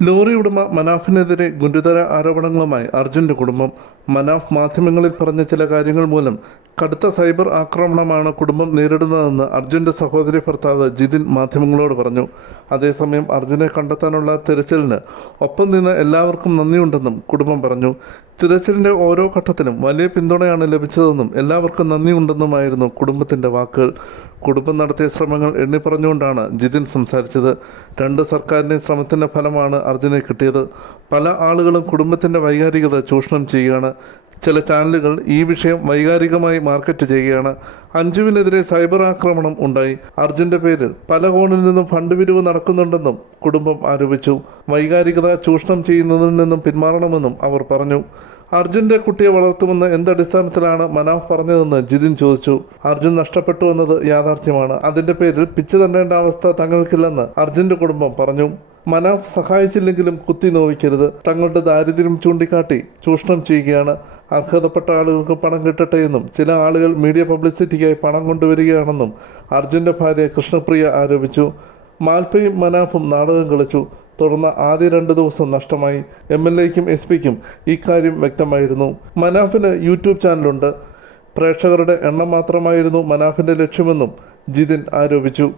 Lorry ഉടമ മനാഫിനെതിരെ ഗുരുതര ആരോപണങ്ങളുമായി അർജുന്റെ കുടുംബം മനാഫ് മാധ്യമങ്ങളിൽ പറഞ്ഞ ചില കാര്യങ്ങൾ മൂലം കടുത്ത സൈബർ ആക്രമണമാണ് കുടുംബം നേരിടുന്നതെന്ന് അർജുന്റെ സഹോദരി ഭർത്താവ് ജിതിൻ മാധ്യമങ്ങളോട് പറഞ്ഞു. അതേസമയം അർജുനെ കണ്ടെത്താനുള്ള തിരച്ചിലിന് ഒപ്പം നിന്ന് എല്ലാവർക്കും നന്ദിയുണ്ടെന്നും കുടുംബം പറഞ്ഞു. തിരച്ചിലിന്റെ ഓരോ ഘട്ടത്തിലും വലിയ പിന്തുണയാണ് ലഭിച്ചതെന്നും എല്ലാവർക്കും നന്ദിയുണ്ടെന്നുമായിരുന്നു കുടുംബത്തിന്റെ വാക്കുകൾ. കുടുംബം നടത്തിയ ശ്രമങ്ങൾ എണ്ണി പറഞ്ഞുകൊണ്ടാണ് ജിതിൻ സംസാരിച്ചത്. രണ്ട് സർക്കാരിന്റെ ശ്രമത്തിന്റെ ഫലമാണ് അർജുനെ കിട്ടിയത്. പല ആളുകളും കുടുംബത്തിന്റെ വൈകാരികത ചൂഷണം ചെയ്യുകയാണ്. ചില ചാനലുകൾ ഈ വിഷയം വൈകാരികമായി മാർക്കറ്റ് ചെയ്യുകയാണ്. അഞ്ജുവിനെതിരെ സൈബർ ആക്രമണം ഉണ്ടായി. അർജുന്റെ പേരിൽ പല കോണിൽ നിന്നും ഫണ്ട് പിരിവ് നടക്കുന്നുണ്ടെന്നും കുടുംബം ആരോപിച്ചു. വൈകാരികത ചൂഷണം ചെയ്യുന്നതിൽ നിന്നും പിന്മാറണമെന്നും അവർ പറഞ്ഞു. അർജുന്റെ കുട്ടിയെ വളർത്തുമെന്ന് എന്തടിസ്ഥാനത്തിലാണ് മനാഫ് പറഞ്ഞതെന്ന് ജിതിൻ ചോദിച്ചു. അർജുൻ നഷ്ടപ്പെട്ടു എന്നത് യാഥാർത്ഥ്യമാണ്. അതിന്റെ പേരിൽ പിച്ചു തന്നേണ്ട അവസ്ഥ തങ്ങൾക്കില്ലെന്ന് അർജുന്റെ കുടുംബം പറഞ്ഞു. മനാഫ് സഹായിച്ചില്ലെങ്കിലും കുത്തി നോവിക്കരുത്. തങ്ങളുടെ ദാരിദ്ര്യം ചൂണ്ടിക്കാട്ടി ചൂഷണം ചെയ്യുകയാണ്. അർഹതപ്പെട്ട ആളുകൾക്ക് പണം കിട്ടട്ടെ എന്നും ചില ആളുകൾ മീഡിയ പബ്ലിസിറ്റിക്കായി പണം കൊണ്ടുവരികയാണെന്നും അർജുന്റെ ഭാര്യ കൃഷ്ണപ്രിയ ആരോപിച്ചു. മാൽപ്പയും മനാഫും നാടകം കളിച്ചു. തുടർന്ന് ആദ്യ രണ്ട് ദിവസം നഷ്ടമായി. എം എൽ എക്കും എസ് പിക്കും ഇക്കാര്യം വ്യക്തമായിരുന്നു. മനാഫിന് യൂട്യൂബ് ചാനലുണ്ട്. പ്രേക്ഷകരുടെ എണ്ണം മാത്രമായിരുന്നു മനാഫിന്റെ ലക്ഷ്യമെന്നും ജിതിൻ ആരോപിച്ചു.